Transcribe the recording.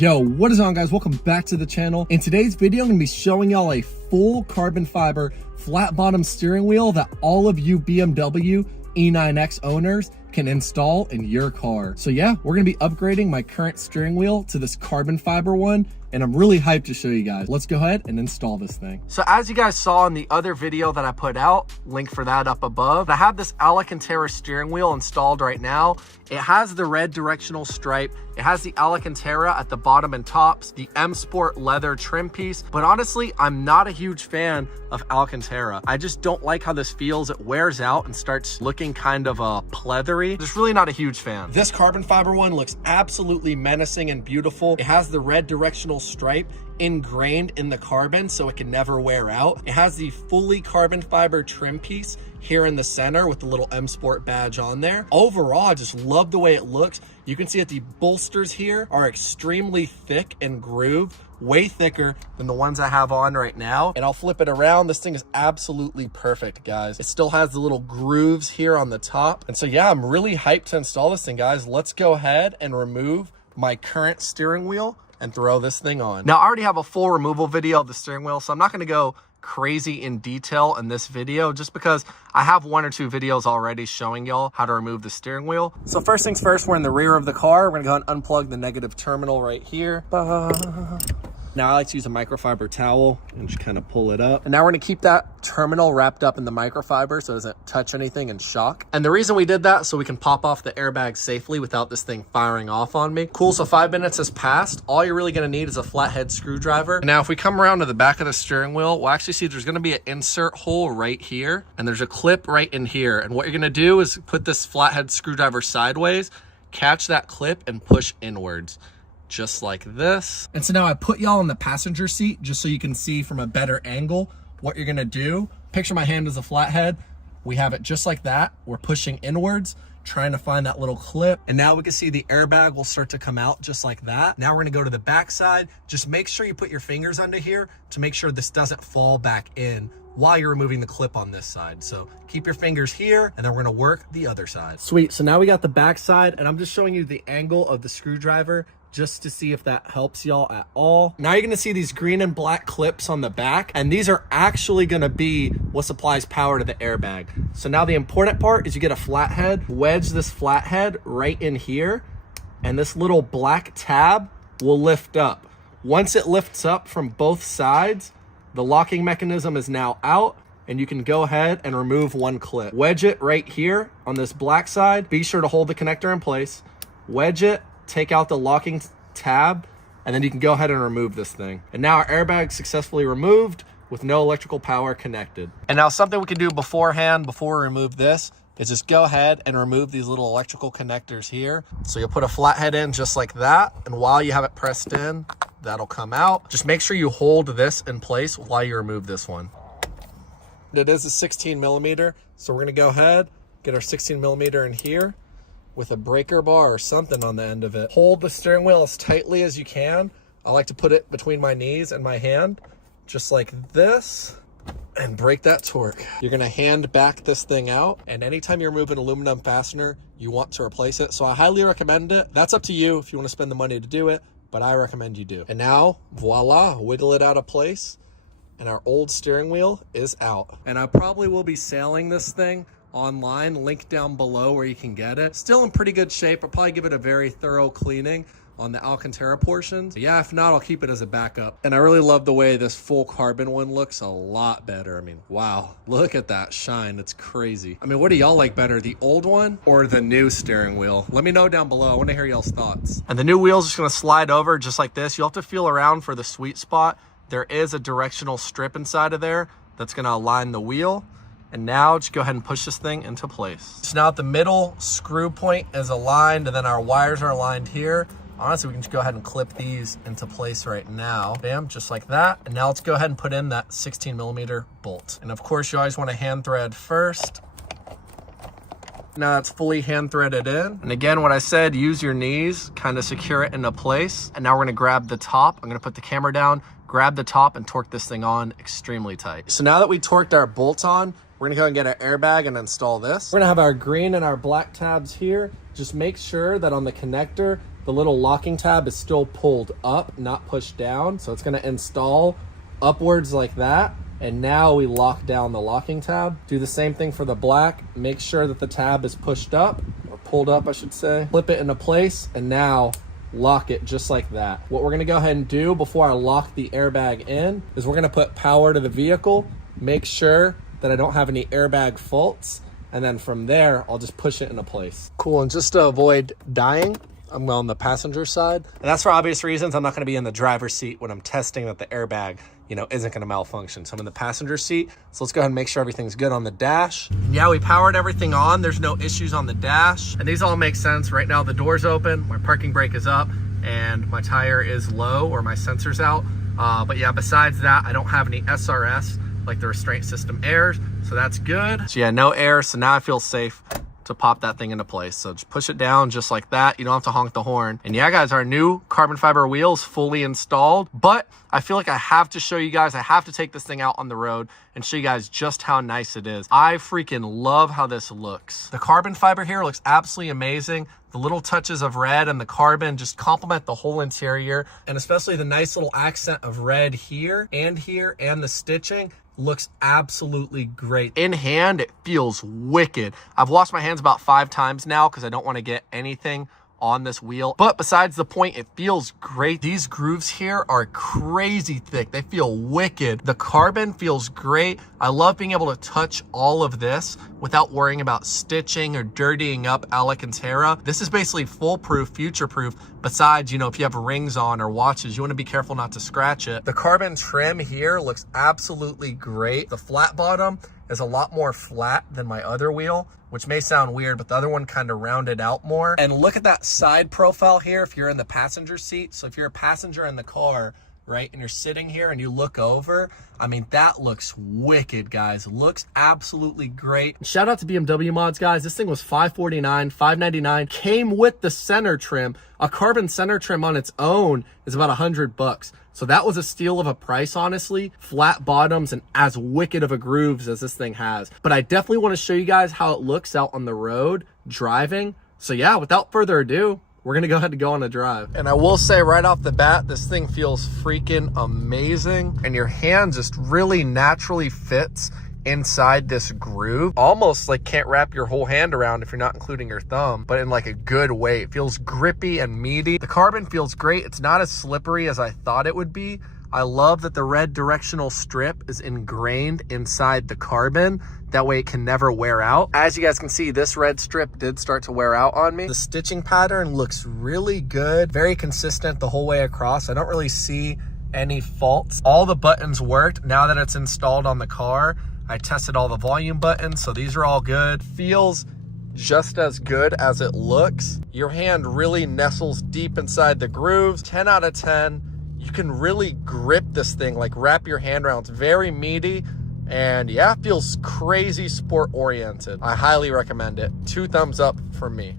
Yo, what is on, guys? Welcome back to the channel. In today's video, I'm gonna be showing y'all a full carbon fiber flat bottom steering wheel that all of you BMW E90X owners can install in your car. So yeah, we're gonna be upgrading my current steering wheel to this carbon fiber one, and I'm really hyped to show you guys. Let's go ahead and install this thing. So as you guys saw in the other video that I put out, link for that up above, I have this Alcantara steering wheel installed right now. It has the red directional stripe. It has the Alcantara at the bottom and tops, the M Sport leather trim piece. But honestly, I'm not a huge fan of Alcantara. I just don't like how this feels. It wears out and starts looking kind of pleathery. Just really not a huge fan. This carbon fiber one looks absolutely menacing and beautiful. It has the red directional stripe ingrained in the carbon so it can never wear out. It has the fully carbon fiber trim piece here in the center with the little M Sport badge on there. Overall, I just love the way it looks. You can see that the bolsters here are extremely thick and grooved, way thicker than the ones I have on right now. And I'll flip it around. This thing is absolutely perfect, guys. It still has the little grooves here on the top. And so yeah, I'm really hyped to install this thing, guys. Let's go ahead and remove my current steering wheel and throw this thing on. Now, I already have a full removal video of the steering wheel, so I'm not gonna go crazy in detail in this video just because I have one or two videos already showing y'all how to remove the steering wheel. So first things first, we're in the rear of the car. We're gonna go and unplug the negative terminal right here. Now I like to use a microfiber towel and just kind of pull it up. And now we're gonna keep that terminal wrapped up in the microfiber so it doesn't touch anything and shock. And the reason we did that, so we can pop off the airbag safely without this thing firing off on me. Cool, so 5 minutes has passed. All you're really gonna need is a flathead screwdriver. And now if we come around to the back of the steering wheel, we'll actually see there's gonna be an insert hole right here. And there's a clip right in here. And what you're gonna do is put this flathead screwdriver sideways, catch that clip and push inwards. Just like this. And so now I put y'all in the passenger seat just so you can see from a better angle what you're gonna do. Picture my hand as a flathead. We have it just like that. We're pushing inwards, trying to find that little clip. And now we can see the airbag will start to come out just like that. Now we're gonna go to the back side. Just make sure you put your fingers under here to make sure this doesn't fall back in while you're removing the clip on this side. So keep your fingers here and then we're gonna work the other side. Sweet, so now we got the back side and I'm just showing you the angle of the screwdriver just to see if that helps y'all at all. Now you're gonna see these green and black clips on the back, and these are actually gonna be what supplies power to the airbag. So now the important part is you get a flathead, wedge this flathead right in here, and this little black tab will lift up. Once it lifts up from both sides, the locking mechanism is now out, and you can go ahead and remove one clip. Wedge it right here on this black side. Be sure to hold the connector in place. Wedge it, take out the locking tab, and then you can go ahead and remove this thing. And now our airbag successfully removed with no electrical power connected. And now something we can do beforehand, before we remove this, is just go ahead and remove these little electrical connectors here. So you'll put a flathead in just like that, and while you have it pressed in, that'll come out. Just make sure you hold this in place while you remove this one. It is a 16 millimeter, so we're gonna go ahead, get our 16 millimeter in here with a breaker bar or something on the end of it. Hold the steering wheel as tightly as you can. I like to put it between my knees and my hand, just like this, and break that torque. You're gonna hand back this thing out, and anytime you remove an aluminum fastener, you want to replace it. So I highly recommend it. That's up to you if you wanna spend the money to do it, but I recommend you do. And now, voila, wiggle it out of place, and our old steering wheel is out. And I probably will be selling this thing online, link down below where you can get it. Still in pretty good shape. I'll probably give it a very thorough cleaning on the Alcantara portions. Yeah, if not, I'll keep it as a backup. And I really love the way this full carbon one looks a lot better. I mean, wow, look at that shine. It's crazy. I mean, what do y'all like better, the old one or the new steering wheel? Let me know down below. I want to hear y'all's thoughts. And the new wheel's just gonna slide over just like this. You'll have to feel around for the sweet spot. There is a directional strip inside of there that's gonna align the wheel. And now just go ahead and push this thing into place. So now at the middle screw point is aligned, and then our wires are aligned here. Honestly, we can just go ahead and clip these into place right now. Bam, just like that. And now let's go ahead and put in that 16 millimeter bolt. And of course, you always want to hand thread first. Now it's fully hand threaded in. And again, what I said, use your knees, kind of secure it into place. And now we're gonna grab the top. I'm gonna put the camera down, grab the top and torque this thing on extremely tight. So now that we torqued our bolts on, we're gonna go and get our airbag and install this. We're gonna have our green and our black tabs here. Just make sure that on the connector, the little locking tab is still pulled up, not pushed down. So it's gonna install upwards like that. And now we lock down the locking tab. Do the same thing for the black. Make sure that the tab is pushed up, or pulled up, I should say. Flip it into place, and now lock it just like that. What we're gonna go ahead and do before I lock the airbag in is we're gonna put power to the vehicle, make sure that I don't have any airbag faults, and then from there, I'll just push it into place. Cool, and just to avoid dying, I'm on the passenger side. And that's for obvious reasons. I'm not gonna be in the driver's seat when I'm testing that the airbag, isn't gonna malfunction. So I'm in the passenger seat. So let's go ahead and make sure everything's good on the dash. And yeah, we powered everything on. There's no issues on the dash. And these all make sense. Right now the door's open, my parking brake is up, and my tire is low, or my sensor's out. But yeah, besides that, I don't have any SRS, like the restraint system airs. So that's good. So yeah, no air. So now I feel safe to pop that thing into place. So just push it down just like that. You don't have to honk the horn. And yeah, guys, our new carbon fiber wheels fully installed, but I feel like I have to show you guys, I have to take this thing out on the road and show you guys just how nice it is. I freaking love how this looks. The carbon fiber here looks absolutely amazing. The little touches of red and the carbon just complement the whole interior, and especially the nice little accent of red here and the stitching looks absolutely great. In hand, it feels wicked. I've washed my hands about 5 times now because I don't want to get anything on this wheel, but besides the point, it feels great. These grooves here are crazy thick. They feel wicked. The carbon feels great. I love being able to touch all of this without worrying about stitching or dirtying up Alcantara. This is basically foolproof, future-proof. Besides, if you have rings on or watches, you want to be careful not to scratch it. The carbon trim here looks absolutely great. The flat bottom is a lot more flat than my other wheel, which may sound weird, but the other one kind of rounded out more. And look at that side profile here if you're in the passenger seat. So if you're a passenger in the car, right, and you're sitting here and you look over, I mean, that looks wicked, guys. Looks absolutely great. Shout out to BMW mods, guys. This thing was $549, $599, came with the center trim. A carbon center trim on its own is about $100. So that was a steal of a price, honestly. Flat bottoms and as wicked of a grooves as this thing has. But I definitely want to show you guys how it looks out on the road driving. So yeah, without further ado, we're gonna go ahead and go on a drive. And I will say right off the bat, this thing feels freaking amazing. And your hand just really naturally fits inside this groove. Almost like can't wrap your whole hand around if you're not including your thumb, but in like a good way. It feels grippy and meaty. The carbon feels great. It's not as slippery as I thought it would be. I love that the red directional strip is ingrained inside the carbon. That way it can never wear out. As you guys can see, this red strip did start to wear out on me. The stitching pattern looks really good, very consistent the whole way across. I don't really see any faults. All the buttons worked. Now that it's installed on the car, I tested all the volume buttons, so these are all good. Feels just as good as it looks. Your hand really nestles deep inside the grooves. 10 out of 10. You can really grip this thing, like wrap your hand around. It's very meaty, and yeah, feels crazy sport oriented. I highly recommend it. 2 thumbs up for me.